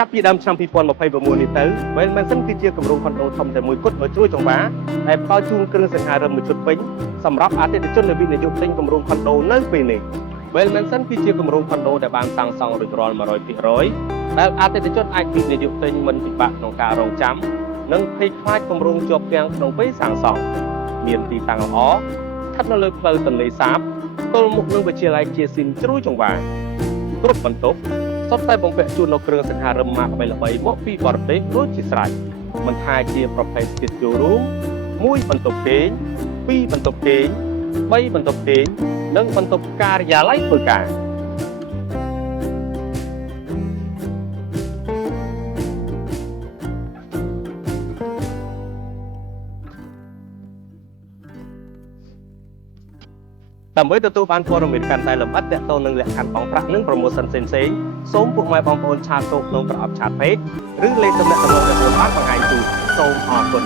ចាប់ពីដើមឆ្នាំ2026នេះទៅ Well Mansion គឺជាគម្រោងខុនដូធំតែមួយគត់នៅជ្រោយចង្វាដែលផ្ដល់ជូនគ្រឿងសង្ហារឹមមួយជុតពេញសម្រាប់អតិថិជនដែលវិនិយោគទិញគម្រោងខុនដូនៅពេលនេះ Well Mansion គឺជាគម្រោងខុនដូដែលបានសាងសង់រួចរាល់ 100% ដែលអតិថិជនអាចវិនិយោគទិញមិនពិបាកក្នុងការរងចាំនិងភ័យខ្លាចគម្រោងជាប់គាំងក្នុងពេលសាងសង់មានទីតាំងល្អស្ថិតនៅលើផ្លូវទន្លេសាបទល់មុខនឹងវិទ្យាល័យជាស៊ីនជ្រោយចង្វាគ្រប់បន្ទប់សុទ្ធតែបំពាក់ជូននូវគ្រឿងសង្ហារឹមម៉ាកល្បីៗមកពីបរទេសដូចជាស្រេចមិនថាជាប្រភេទ Studio Room 1 បន្ទប់គេង 2 បន្ទប់គេង 3 បន្ទប់គេង និងបន្ទប់ការិយាល័យធ្វើការដើម្បីទទួលបានព័ត៌មានកាន់តែលម្អិតទាក់ទងនឹងលក្ខខណ្ឌបង់ប្រាក់និង promotion ផ្សេងៗសូមពួកម៉ែបងប្អូនឆាតចូលក្នុងប្រអប់ឆាតពេកឬលេខទំនាក់ទំនងដែលខ្ញុំបានបង្ហាញជូនសូមអរគុណ